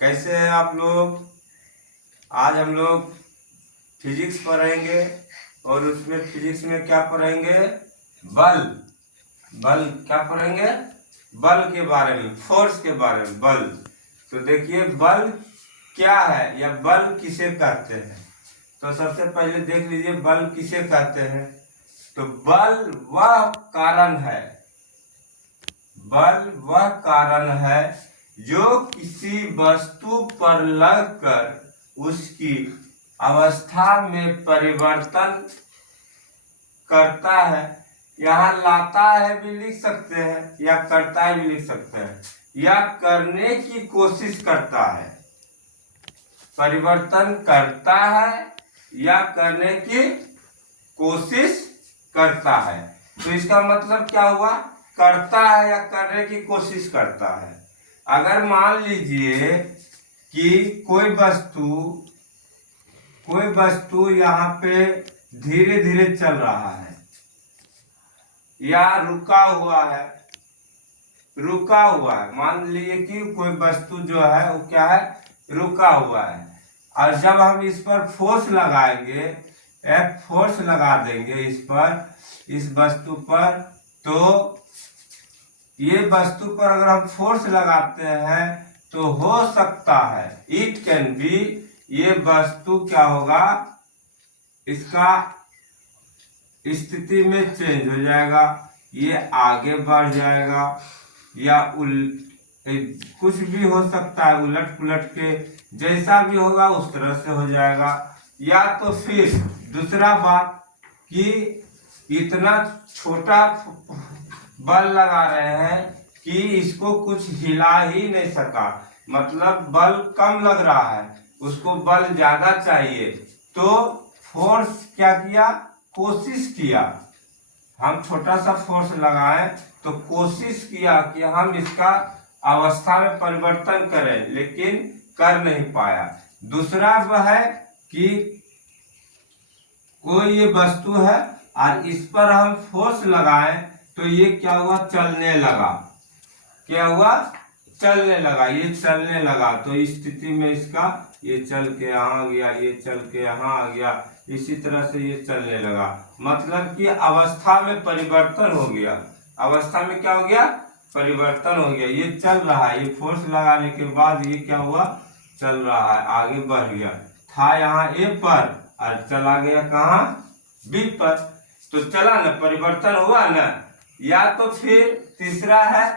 कैसे हैं आप लोग। आज हम लोग फिजिक्स पढ़ेंगे और उसमें फिजिक्स में क्या पढ़ेंगे, बल। बल क्या पढ़ेंगे, बल के बारे में, फोर्स के बारे में, बल। तो देखिए बल क्या है या बल किसे कहते हैं। तो सबसे पहले देख लीजिए बल किसे कहते हैं। तो बल वह कारण है, बल वह कारण है जो किसी वस्तु पर लगकर उसकी अवस्था में परिवर्तन करता है। यहाँ लाता है भी लिख सकते हैं या करता है भी लिख सकते हैं, या करने की कोशिश करता है। परिवर्तन करता है या करने की कोशिश करता है। तो इसका मतलब क्या हुआ, करता है या करने की कोशिश करता है। अगर मान लीजिए कि कोई वस्तु यहाँ पे धीरे धीरे चल रहा है या रुका हुआ है, मान लीजिए कि कोई वस्तु जो है वो क्या है, रुका हुआ है। और जब हम इस पर फोर्स लगाएंगे, फोर्स लगा देंगे इस पर, इस वस्तु पर, तो ये वस्तु पर अगर हम फोर्स लगाते हैं तो हो सकता है, इट कैन बी, ये वस्तु क्या होगा, इसका स्थिति में चेंज हो जाएगा, ये आगे बढ़ जाएगा या कुछ भी हो सकता है, उलट पुलट के जैसा भी होगा उस तरह से हो जाएगा। या तो फिर दूसरा बात कि इतना छोटा बल लगा रहे हैं कि इसको कुछ हिला ही नहीं सका, मतलब बल कम लग रहा है, उसको बल ज्यादा चाहिए, तो फोर्स क्या किया, कोशिश किया। हम छोटा सा फोर्स लगाएं तो कोशिश किया कि हम इसका अवस्था में परिवर्तन करें, लेकिन कर नहीं पाया। दूसरा वह है कि कोई ये वस्तु है और इस पर हम फोर्स लगाएं तो ये क्या हुआ, चलने लगा। क्या हुआ, चलने लगा, ये चलने लगा। तो इस स्थिति में इसका ये चल के यहाँ गया, ये चल के यहाँ आ गया, इसी तरह से ये चलने लगा। मतलब कि अवस्था में परिवर्तन हो गया। अवस्था में क्या हो गया, परिवर्तन हो गया। ये चल रहा है, ये फोर्स लगाने के बाद ये क्या हुआ, चल रहा है, आगे बढ़ गया। था यहाँ ए पर और चला गया कहाँ, बी पर, तो चला ना, परिवर्तन हुआ ना। या तो फिर तीसरा है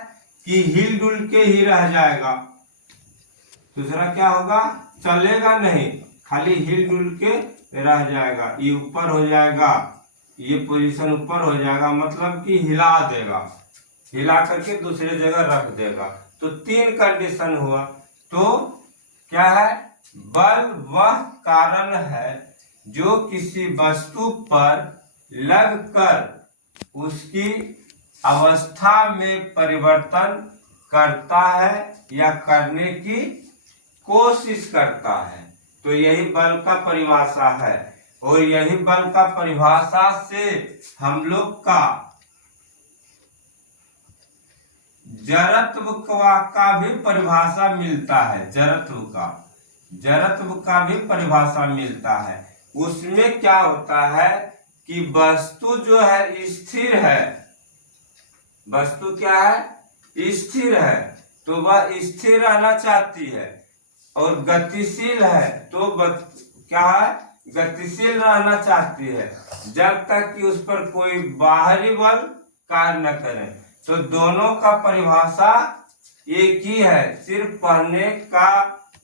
कि हिल डुल के ही रह जाएगा। दूसरा क्या होगा, चलेगा नहीं, खाली हिल डुल के रह जाएगा, ये ऊपर हो जाएगा, ये पोजीशन ऊपर हो जाएगा, मतलब कि हिला देगा, हिला करके दूसरे जगह रख देगा। तो तीन कंडीशन हुआ। तो क्या है, बल वह कारण है जो किसी वस्तु पर लगकर उसकी अवस्था में परिवर्तन करता है या करने की कोशिश करता है। तो यही बल का परिभाषा है, और यही बल का परिभाषा से हम लोग का जड़त्व का भी परिभाषा मिलता है, जड़त्व का भी परिभाषा मिलता है। उसमें क्या होता है कि वस्तु जो है स्थिर है, वस्तु क्या है, स्थिर है, तो वह स्थिर रहना चाहती है, और गतिशील है तो क्या है, गतिशील रहना चाहती है, जब तक कि उस पर कोई बाहरी बल कार्य न करे। तो दोनों का परिभाषा एक ही है, सिर्फ पढ़ने का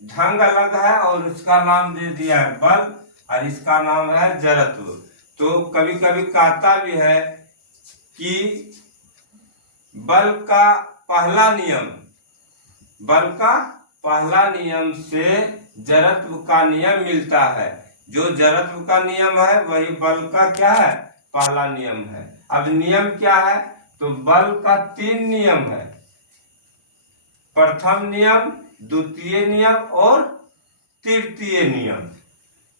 ढंग अलग है, और उसका नाम दे दिया है बल, और इसका नाम है जड़त्व। तो कभी कभी कहता भी है कि बल का पहला नियम, बल का पहला नियम से जड़त्व का नियम मिलता है। जो जड़त्व का नियम है वही बल का क्या है, पहला नियम है। अब नियम क्या है, तो बल का तीन नियम है, प्रथम नियम, द्वितीय नियम और तृतीय नियम।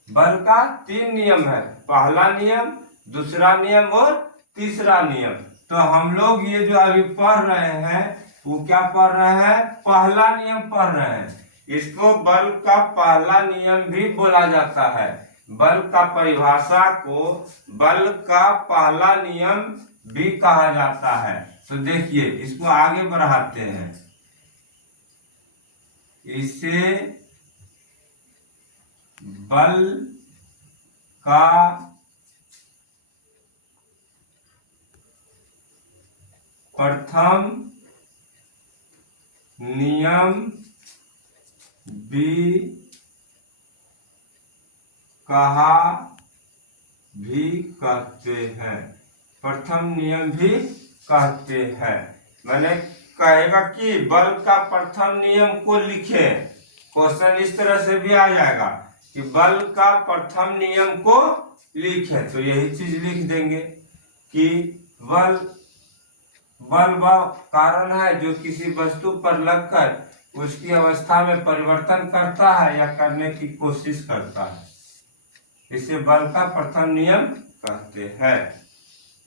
बल का तीन नियम है, पहला नियम, दूसरा नियम और तीसरा नियम। तो हम लोग ये जो अभी पढ़ रहे हैं वो क्या पढ़ रहे हैं, पहला नियम पढ़ रहे हैं। इसको बल का पहला नियम भी बोला जाता है। बल का परिभाषा को बल का पहला नियम भी कहा जाता है। तो देखिए इसको आगे बढ़ाते हैं। इसे बल का प्रथम नियम भी कहते हैं। प्रथम नियम भी कहते हैं। मैंने कहेगा कि बल का प्रथम नियम को लिखे। क्वेश्चन इस तरह से भी आ जाएगा कि बल का प्रथम नियम को लिखे, तो यही चीज लिख देंगे कि बल वह कारण है जो किसी वस्तु पर लगकर उसकी अवस्था में परिवर्तन करता है या करने की कोशिश करता है। इसे बल का प्रथम नियम कहते हैं।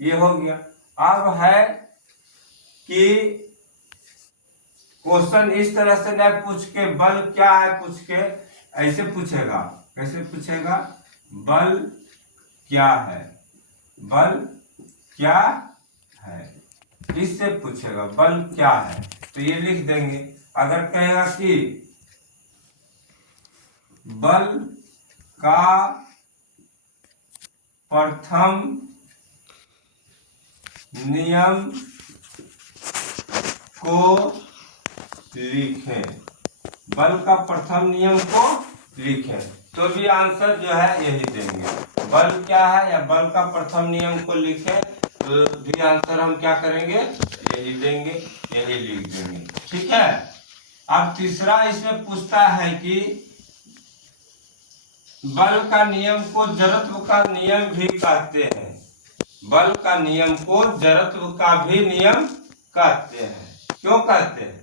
ये हो गया। अब है कि क्वेश्चन इस तरह से न पूछ के बल क्या है पूछ के ऐसे पूछेगा। कैसे पूछेगा? बल क्या है, बल क्या है, इससे पूछेगा बल क्या है। तो ये लिख देंगे। अगर कहेगा कि बल का प्रथम नियम को लिखें, बल का प्रथम नियम को लिखें, तो भी आंसर जो है यही देंगे। बल क्या है या बल का प्रथम नियम को लिखें, तो भी आंसर हम क्या करेंगे? यही देंगे, यही लिख देंगे। ठीक है। अब तीसरा इसमें पूछता है कि बल का नियम को जड़त्व का नियम भी कहते हैं। बल का नियम को जड़त्व का भी नियम कहते हैं। क्यों कहते हैं?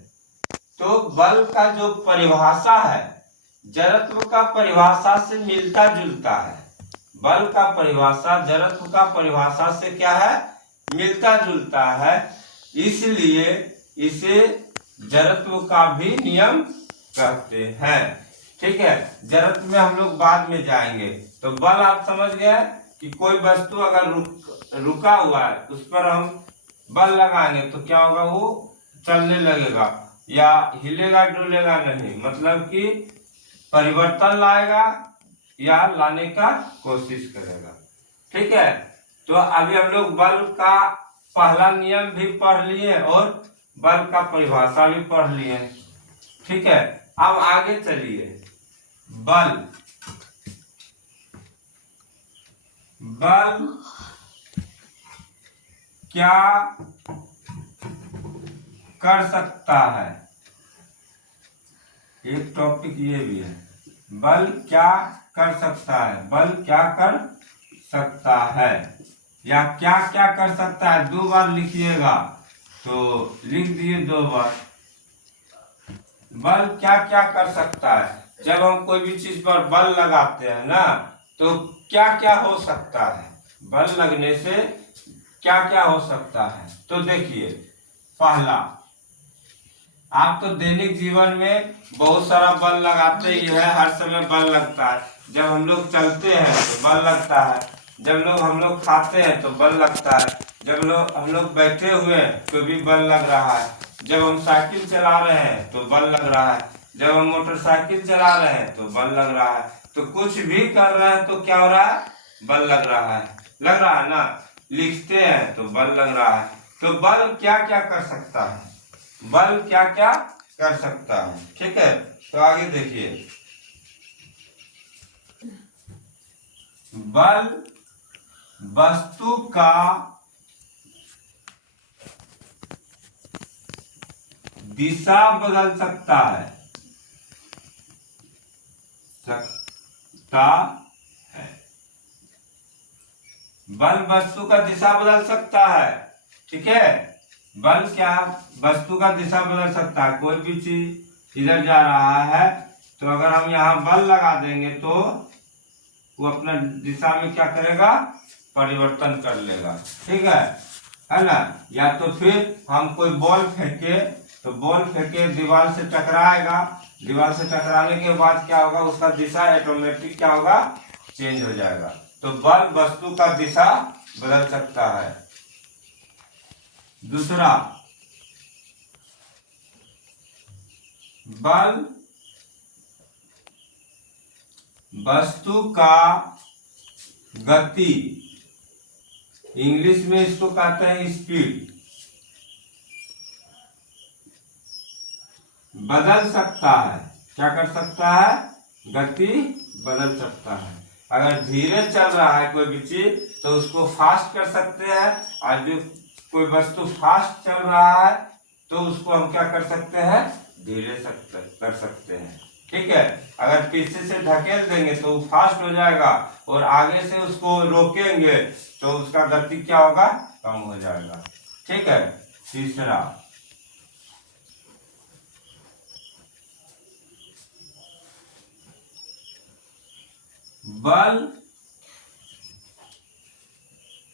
तो बल का जो परिभाषा है जड़त्व का परिभाषा से मिलता जुलता है। बल का परिभाषा जड़त्व का परिभाषा से क्या है? मिलता जुलता है। इसलिए इसे जड़त्व का भी नियम कहते हैं। ठीक है। जड़त्व में हम लोग बाद में जाएंगे। तो बल आप समझ गए कि कोई वस्तु अगर रुका हुआ है उस पर हम बल लगाएंगे तो क्या होगा? वो चलने लगेगा या हिलेगा डुलेगा नहीं, मतलब कि परिवर्तन लाएगा या लाने का कोशिश करेगा। ठीक है। तो अभी हम लोग बल का पहला नियम भी पढ़ लिए और बल का परिभाषा भी पढ़ लिए। ठीक है। अब आगे चलिए। बल क्या कर सकता है? एक टॉपिक ये भी है। बल क्या कर सकता है? बल क्या कर सकता है या क्या क्या कर सकता है? 2 बार लिखिएगा। तो लिख दिए 2 बार। बल क्या क्या कर सकता है? जब हम कोई भी चीज पर बल लगाते हैं ना, तो क्या क्या हो सकता है? बल लगने से क्या क्या हो सकता है? तो देखिए, पहला, आप तो दैनिक जीवन में बहुत सारा बल लगाते ही है। हर समय बल लगता है। जब हम लोग चलते हैं तो बल लगता है। जब हम लोग खाते हैं तो बल लगता है। जब हम लोग बैठे हुए हैं तो भी बल लग रहा है। जब हम साइकिल चला रहे हैं तो बल लग रहा है। जब हम मोटरसाइकिल चला रहे हैं तो बल लग रहा है। तो कुछ भी कर रहे हैं तो क्या हो रहा है? बल लग रहा है। लग रहा है ना? लिखते हैं तो बल लग रहा है। तो बल क्या क्या कर सकता है? बल क्या क्या कर सकता है? ठीक है। तो आगे देखिए। बल वस्तु का दिशा बदल सकता है। बल वस्तु का दिशा बदल सकता है। ठीक है। बल क्या वस्तु का दिशा बदल सकता है? कोई भी चीज इधर जा रहा है तो अगर हम यहाँ बल लगा देंगे तो वो अपना दिशा में क्या करेगा? परिवर्तन कर लेगा। ठीक है ना? या तो फिर हम कोई बॉल फेंके तो बॉल फेंके दीवार से टकराएगा दीवार से टकराने के बाद क्या होगा, उसका दिशा ऑटोमेटिक क्या होगा, चेंज हो जाएगा। तो बल वस्तु का दिशा बदल सकता है। दूसरा, बल वस्तु का गति, इंग्लिश में इसको कहते हैं स्पीड, बदल सकता है। क्या कर सकता है, गति बदल सकता है। अगर धीरे चल रहा है कोई भी चीज तो उसको फास्ट कर सकते हैं, और जो कोई वस्तु फास्ट चल रहा है तो उसको हम क्या कर सकते हैं, धीरे कर सकते हैं। ठीक है, अगर पीछे से धकेल देंगे तो वो फास्ट हो जाएगा, और आगे से उसको रोकेंगे तो उसका गति क्या होगा, कम हो जाएगा। ठीक है। तीसरा, बल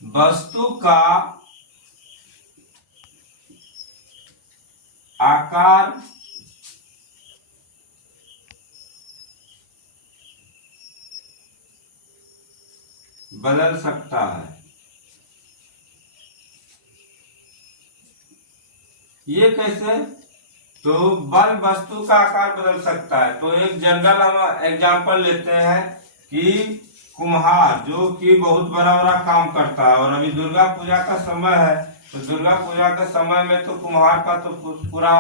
वस्तु का आकार बदल सकता है। ये कैसे, तो बल वस्तु का आकार बदल सकता है। तो एक जनरल हम एग्जांपल लेते हैं कि कुम्हार जो कि बहुत बड़ा बड़ा काम करता है, और अभी दुर्गा पूजा का समय है, तो दुर्गा पूजा के समय में तो कुम्हार का तो पूरा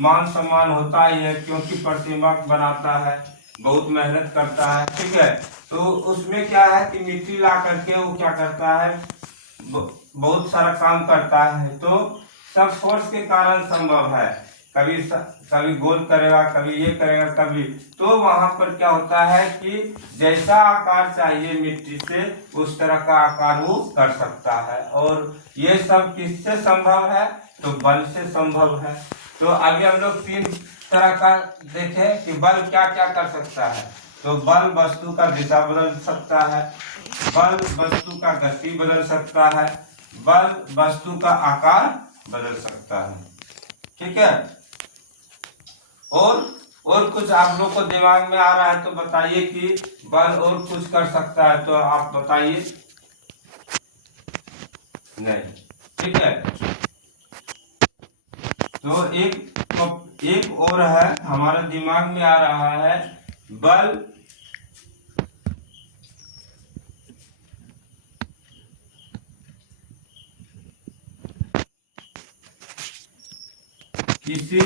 मान सम्मान होता ही है, क्योंकि प्रतिमा बनाता है, बहुत मेहनत करता है। ठीक है, तो उसमें क्या है कि मिट्टी ला करके वो क्या करता है, बहुत सारा काम करता है। तो सब फोर्स के कारण संभव है, कभी गोल करेगा, कभी ये करेगा, कभी, तो वहां पर क्या होता है कि जैसा आकार चाहिए मिट्टी से उस तरह का आकार वो कर सकता है। और ये सब किससे संभव है, तो बल से संभव है। तो अभी हम लोग 3 तरह का देखें कि बल क्या क्या कर सकता है। तो बल वस्तु का दिशा बदल सकता है, बल वस्तु का गति बदल सकता है, बल वस्तु का आकार बदल सकता है। ठीक है, और कुछ आप लोग को दिमाग में आ रहा है तो बताइए कि बल और कुछ कर सकता है, तो आप बताइए। नहीं, ठीक है। तो एक और है हमारे दिमाग में आ रहा है, बल किसी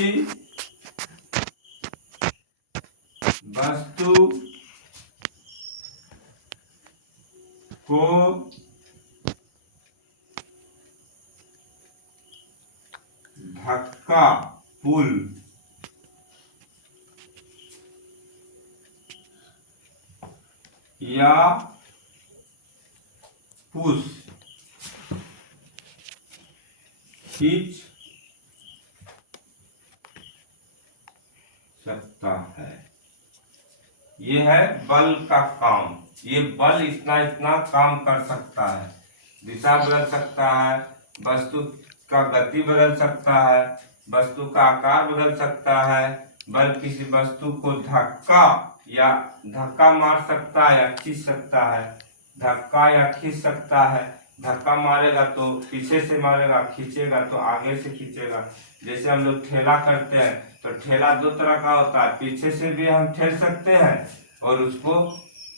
वस्तु को धक्का, पुल या पुश, खींच सकता है। ये है बल का काम। ये बल इतना इतना काम कर सकता है, दिशा बदल सकता है, वस्तु का गति बदल सकता है, वस्तु का आकार बदल सकता है, बल किसी वस्तु को धक्का मार सकता है या खींच सकता है, धक्का या खींच सकता है। धक्का मारेगा तो पीछे से मारेगा, खींचेगा तो आगे से खींचेगा। जैसे हम लोग ठेला करते हैं तो ठेला 2 तरह का होता है, पीछे से भी हम ठेल सकते हैं और उसको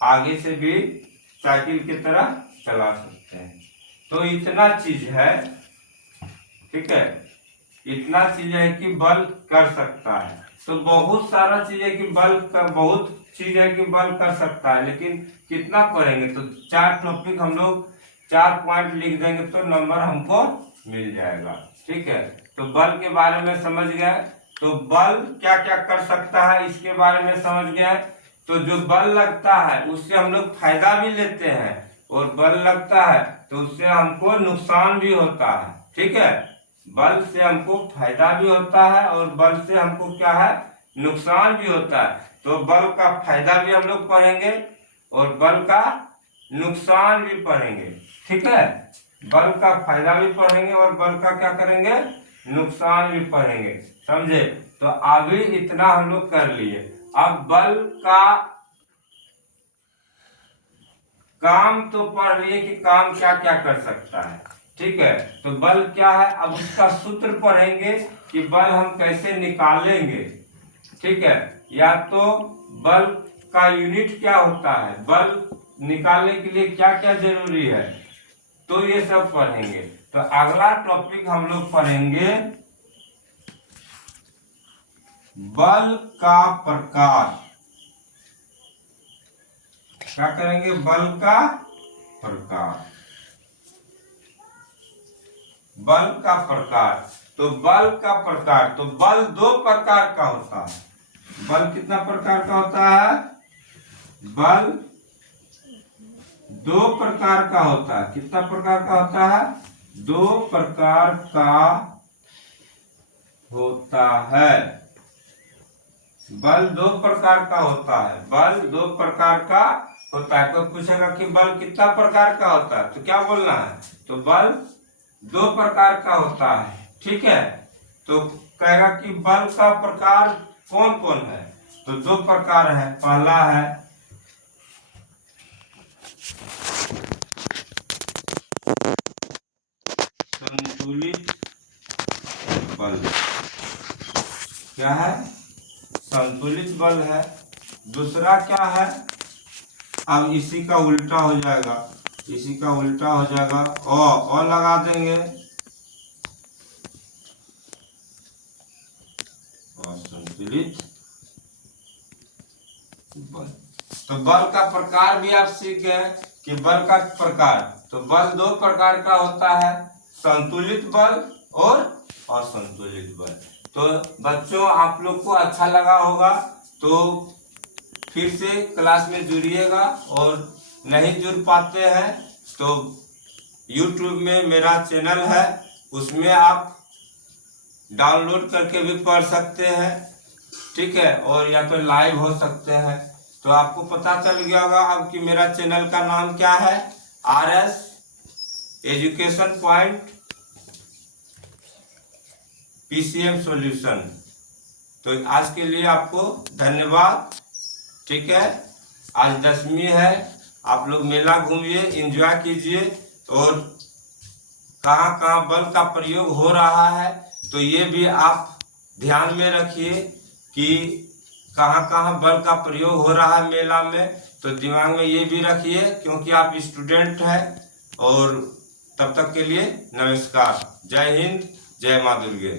आगे से भी साइकिल की तरह चला सकते हैं। तो इतना चीज है, ठीक है, इतना चीज है कि बल कर सकता है। तो बहुत सारा चीज है कि बहुत चीज है कि बल कर सकता है, लेकिन कितना पढ़ेंगे, तो 4 टॉपिक हम लोग 4 पॉइंट लिख देंगे तो नंबर हमको मिल जाएगा। ठीक है, तो बल के बारे में समझ गए। तो बल क्या क्या कर सकता है इसके बारे में समझ गए। तो जो बल लगता है उससे हम लोग फायदा भी लेते हैं, और बल लगता है तो उससे हमको नुकसान भी होता है। ठीक है, बल से हमको फायदा भी होता है और बल से हमको क्या है, नुकसान भी होता है। तो बल का फायदा भी हम लोग पढ़ेंगे और बल का नुकसान भी पढ़ेंगे। ठीक है, बल का फायदा भी पढ़ेंगे और बल का क्या करेंगे, नुकसान भी पढ़ेंगे। समझे। तो अभी इतना हम लोग कर लिए। अब बल का काम तो पढ़ लिए कि काम क्या क्या कर सकता है, ठीक है। तो बल क्या है, अब उसका सूत्र पढ़ेंगे कि बल हम कैसे निकालेंगे, ठीक है। या तो बल का यूनिट क्या होता है, बल निकालने के लिए क्या क्या जरूरी है, तो ये सब पढ़ेंगे। तो अगला टॉपिक हम लोग पढ़ेंगे बल का प्रकार। क्या करेंगे, बल का प्रकार। बल का प्रकार, तो बल का प्रकार, तो बल दो प्रकार का होता है। बल कितना प्रकार का होता है, बल दो प्रकार का होता है। कितना प्रकार का होता है, दो प्रकार का होता है। बल दो प्रकार का होता है, बल दो प्रकार का होता है। कोई पूछेगा कि बल कितना प्रकार का होता है, तो क्या बोलना है, तो बल दो प्रकार का होता है, ठीक है। तो कहेगा कि बल का प्रकार कौन कौन है, तो दो प्रकार है। पहला है संतुलित बल। क्या है, संतुलित बल है। दूसरा क्या है, अब इसी का उल्टा हो जाएगा, इसी का उल्टा हो जाएगा, और लगा देंगे, असंतुलित बल। तो बल का प्रकार भी आप सीख गए कि बल का प्रकार, तो बल दो प्रकार का होता है, संतुलित बल और असंतुलित बल। तो बच्चों आप लोग को अच्छा लगा होगा, तो फिर से क्लास में जुड़िएगा, और नहीं जुड़ पाते हैं तो YouTube में मेरा चैनल है, उसमें आप डाउनलोड करके भी पढ़ सकते हैं, ठीक है। और या तो लाइव हो सकते हैं। तो आपको पता चल गया होगा अब कि मेरा चैनल का नाम क्या है, RS education point PCM solution. तो आज के लिए आपको धन्यवाद, ठीक है। आज 10वीं है, आप लोग मेला घूमिए, एंजॉय कीजिए, और कहाँ कहाँ बल का प्रयोग हो रहा है तो ये भी आप ध्यान में रखिए कि कहाँ कहाँ बल का प्रयोग हो रहा है मेला में। तो दिमाग में ये भी रखिए, क्योंकि आप स्टूडेंट हैं। और तब तक के लिए नमस्कार, जय हिंद, जय माँ दुर्गे।